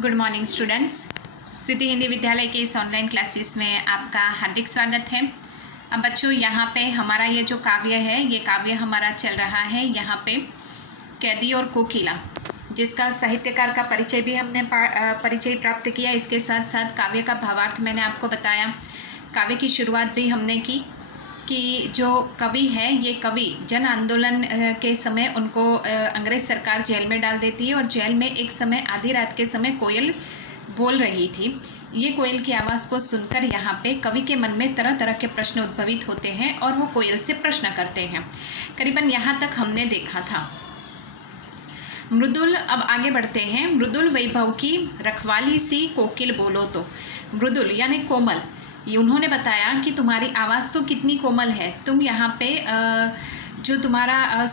Good morning students. Siddhi Hindi Vidyalaya के इस online classes में आपका हार्दिक स्वागत है। अब बच्चों, यहाँ पे हमारा ये जो काव्य है, ये काव्य हमारा चल रहा है यहाँ पे कैदी और कोकिला, जिसका साहित्यकार का परिचय भी हमने परिचय प्राप्त किया। इसके साथ साथ काव्य का भावार्थ मैंने आपको बताया। काव्य की शुरुआत भी हमने की कि जो कवि है, ये कवि जन आंदोलन के समय उनको अंग्रेज़ सरकार जेल में डाल देती है और जेल में एक समय आधी रात के समय कोयल बोल रही थी। ये कोयल की आवाज़ को सुनकर यहाँ पे कवि के मन में तरह तरह के प्रश्न उद्भवित होते हैं और वो कोयल से प्रश्न करते हैं। करीबन यहाँ तक हमने देखा था। मृदुल, अब आगे बढ़ते हैं। मृदुल वैभव की रखवाली सी कोकिल बोलो तो। मृदुल यानी कोमल, ये उन्होंने बताया कि तुम्हारी आवाज़ तो कितनी कोमल है, तुम यहाँ पे जो तुम्हारा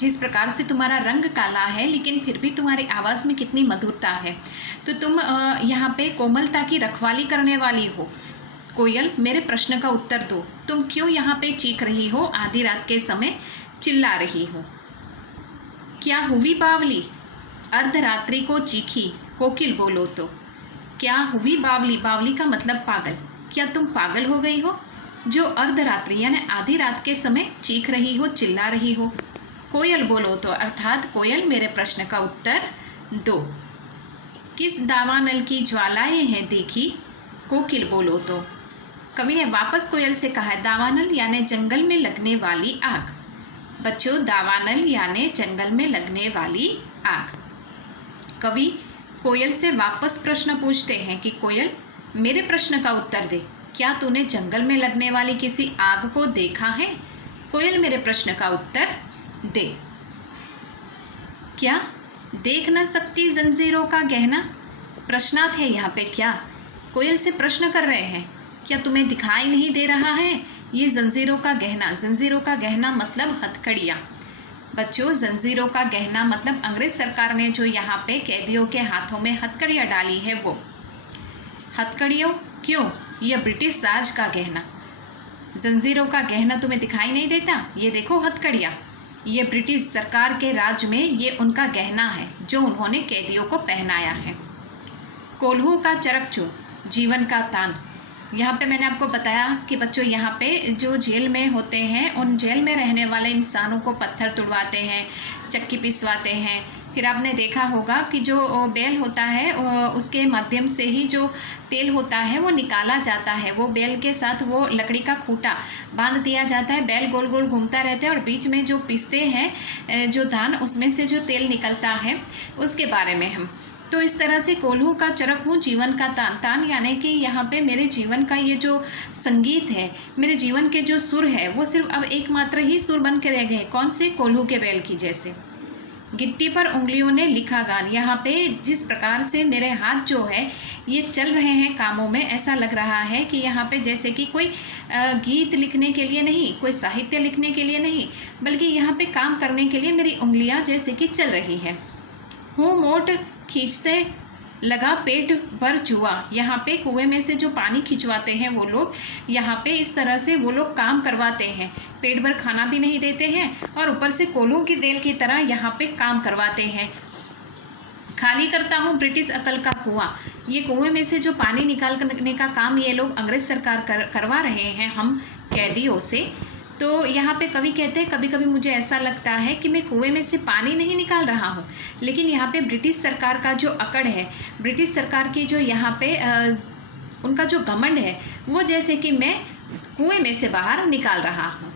जिस प्रकार से तुम्हारा रंग काला है लेकिन फिर भी तुम्हारी आवाज़ में कितनी मधुरता है, तो तुम यहाँ पे कोमलता की रखवाली करने वाली हो। कोयल, मेरे प्रश्न का उत्तर दो, तुम क्यों यहाँ पे चीख रही हो, आधी रात के समय चिल्ला रही हो। क्या हुई बावली, अर्धरात्रि को चीखी कोकिल बोलो तो। क्या हुई बावली, बावली का मतलब पागल, क्या तुम पागल हो गई हो जो अर्धरात्रि यानी आधी रात के समय चीख रही हो, चिल्ला रही हो। कोयल बोलो तो, अर्थात कोयल मेरे प्रश्न का उत्तर दो। किस दावानल की ज्वालाएं हैं देखी कोकिल बोलो तो। कवि ने वापस कोयल से कहा है, दावानल यानी जंगल में लगने वाली आग। बच्चों, दावानल यानी जंगल में लगने वाली आग। कवि कोयल से वापस प्रश्न पूछते हैं कि कोयल, मेरे प्रश्न का उत्तर दे, क्या तूने जंगल में लगने वाली किसी आग को देखा है। कोयल मेरे प्रश्न का उत्तर दे। क्या देख न सकती जंजीरों का गहना, प्रश्नार्थ है यहाँ पे। क्या कोयल से प्रश्न कर रहे हैं, क्या तुम्हें दिखाई नहीं दे रहा है ये जंजीरों का गहना। जंजीरों का गहना मतलब हथकड़ियाँ। बच्चों, जंजीरों का गहना मतलब अंग्रेज सरकार ने जो यहाँ पे कैदियों के हाथों में हथकड़ियाँ डाली है वो हथकड़ियों। क्यों, यह ब्रिटिश साज का गहना। जंजीरों का गहना तुम्हें दिखाई नहीं देता, ये देखो हथकड़ियाँ, ये ब्रिटिश सरकार के राज में ये उनका गहना है जो उन्होंने कैदियों को पहनाया है। कोल्हू का चरकचू, जीवन का तान। यहाँ पे मैंने आपको बताया कि बच्चों, यहाँ पे जो जेल में होते हैं, उन जेल में रहने वाले इंसानों को पत्थर तुड़वाते हैं, चक्की पिसवाते हैं। फिर आपने देखा होगा कि जो बेल होता है उसके माध्यम से ही जो तेल होता है वो निकाला जाता है। वो बेल के साथ वो लकड़ी का खूंटा बांध दिया जाता है, बैल गोल गोल घूमता रहता है और बीच में जो पिसते हैं जो धान, उसमें से जो तेल निकलता है उसके बारे में हम। तो इस तरह से कोल्हू का चरक हूँ, जीवन का तान। तान यानी कि यहाँ पे मेरे जीवन का ये जो संगीत है, मेरे जीवन के जो सुर है, वो सिर्फ अब एकमात्र ही सुर बन के रह गए। कौन से, कोल्हू के बैल की जैसे। गिट्टी पर उंगलियों ने लिखा गान। यहाँ पे जिस प्रकार से मेरे हाथ जो है ये चल रहे हैं कामों में, ऐसा लग रहा है कि यहाँ पे जैसे कि कोई गीत लिखने के लिए नहीं, कोई साहित्य लिखने के लिए नहीं, बल्कि यहाँ पे काम करने के लिए मेरी उंगलियाँ जैसे कि चल रही है। हूँ मोट खींचते लगा पेट भर जुआ। यहाँ पे कुएं में से जो पानी खिंचवाते हैं वो लोग, यहाँ पे इस तरह से वो लोग काम करवाते हैं, पेट भर खाना भी नहीं देते हैं और ऊपर से कोल्हू की देल की तरह यहाँ पे काम करवाते हैं। खाली करता हूँ ब्रिटिश अकल का कुआं। ये कुएं में से जो पानी निकालने का काम ये लोग अंग्रेज सरकार करवा रहे हैं हम कैदियों से। तो यहाँ पे कवि कहते हैं, कभी कभी मुझे ऐसा लगता है कि मैं कुएं में से पानी नहीं निकाल रहा हूँ, लेकिन यहाँ पे ब्रिटिश सरकार का जो अकड़ है, ब्रिटिश सरकार की जो यहाँ पे उनका जो घमंड है, वो जैसे कि मैं कुएं में से बाहर निकाल रहा हूँ।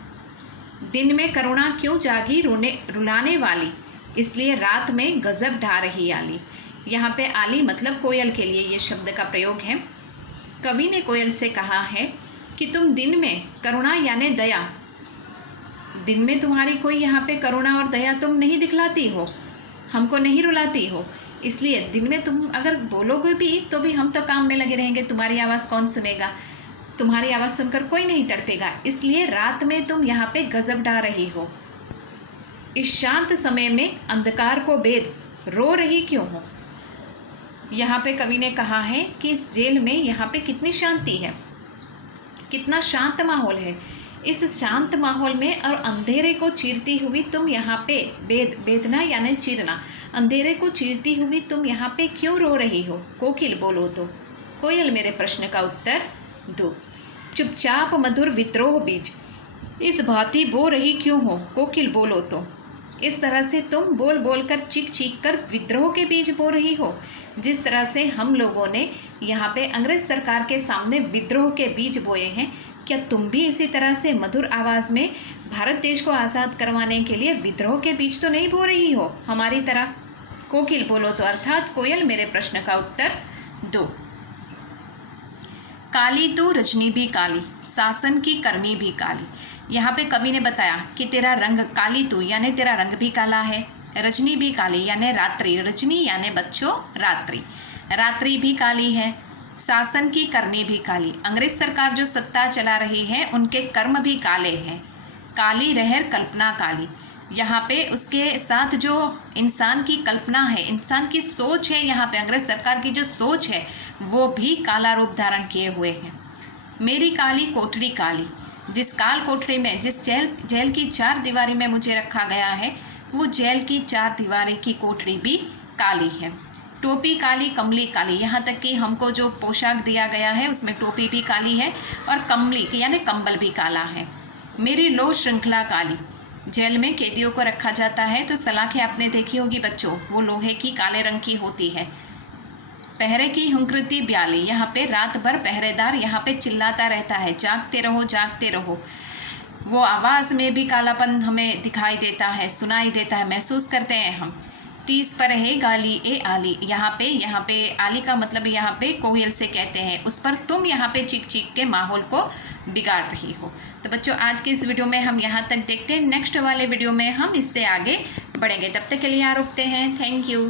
दिन में करुणा क्यों जागी रुलाने वाली, इसलिए रात में गजब ढा रही आली। यहाँ पे आली मतलब कोयल के लिए ये शब्द का प्रयोग है। कवि ने कोयल से कहा है कि तुम दिन में करुणा यानी दया, दिन में तुम्हारी कोई यहाँ पे करुणा और दया तुम नहीं दिखलाती हो, हमको नहीं रुलाती हो, इसलिए दिन में तुम अगर बोलोगे भी तो भी हम तो काम में लगे रहेंगे, तुम्हारी आवाज़ कौन सुनेगा, तुम्हारी आवाज़ सुनकर कोई नहीं तड़पेगा, इसलिए रात में तुम यहाँ पे गजब ढा रही हो। इस शांत समय में अंधकार को भेद रो रही क्यों हो। यहाँ पे कवि ने कहा है कि इस जेल में यहाँ पे कितनी शांति है, कितना शांत माहौल है, इस शांत माहौल में और अंधेरे को चीरती हुई तुम यहाँ पे बेदना यानी चीरना, अंधेरे को चीरती हुई तुम यहाँ पे क्यों रो रही हो? कोकिल बोलो तो। कोयल मेरे प्रश्न का उत्तर दो। चुपचाप मधुर विद्रोह बीज इस भांति बो रही क्यों हो? कोकिल बोलो तो। इस तरह से तुम बोल बोल कर चीख चीख कर विद्रोह के बीज बो रही हो, जिस तरह से हम लोगों ने यहाँ पे अंग्रेज सरकार के सामने विद्रोह के बीज बोए हैं। क्या तुम भी इसी तरह से मधुर आवाज़ में भारत देश को आज़ाद करवाने के लिए विद्रोह के बीज तो नहीं बो रही हो हमारी तरह? कोकिल बोलो तो अर्थात कोयल मेरे प्रश्न का उत्तर दो। काली तो रजनी भी काली, शासन की करनी भी काली। यहाँ पे कवि ने बताया कि तेरा रंग काली तू यानी तेरा रंग भी काला है, रजनी भी काली यानी रात्रि, रजनी यानी बच्चों रात्रि, रात्रि भी काली है, शासन की करनी भी काली, अंग्रेज सरकार जो सत्ता चला रही है उनके कर्म भी काले हैं, काली रहर कल्पना काली। यहाँ पे उसके साथ जो इंसान की कल्पना है, इंसान की सोच है, यहाँ पे अंग्रेज सरकार की जो सोच है वो भी काला रूप धारण किए हुए हैं। मेरी काली कोठरी काली, जिस काल कोठरी में, जिस जेल की 4 दीवारी में मुझे रखा गया है, वो जेल की 4 दीवारी की कोठरी भी काली है। टोपी काली, कमली काली, यहाँ तक कि हमको जो पोशाक दिया गया है उसमें टोपी भी काली है और कमली यानी कंबल भी काला है। मेरी लोह श्रृंखला काली, जेल में कैदियों को रखा जाता है तो सलाखें आपने देखी होगी बच्चों, वो लोहे की काले रंग की होती है। पहरे की हुंकृति ब्याली, यहाँ पे रात भर पहरेदार यहाँ पे चिल्लाता रहता है, जागते रहो जागते रहो। वो आवाज़ में भी कालापन हमें दिखाई देता है, सुनाई देता है, महसूस करते हैं हम। 30 पर है गाली ए आली, यहाँ पे आली का मतलब यहाँ पे कोयल से कहते हैं, उस पर तुम यहाँ पे चीख चीख के माहौल को बिगाड़ रही हो। तो बच्चों आज की इस वीडियो में हम यहाँ तक देखते हैं, नेक्स्ट वाले वीडियो में हम इससे आगे बढ़ेंगे। तब तक के लिए यहाँ रुकते हैं। Thank you.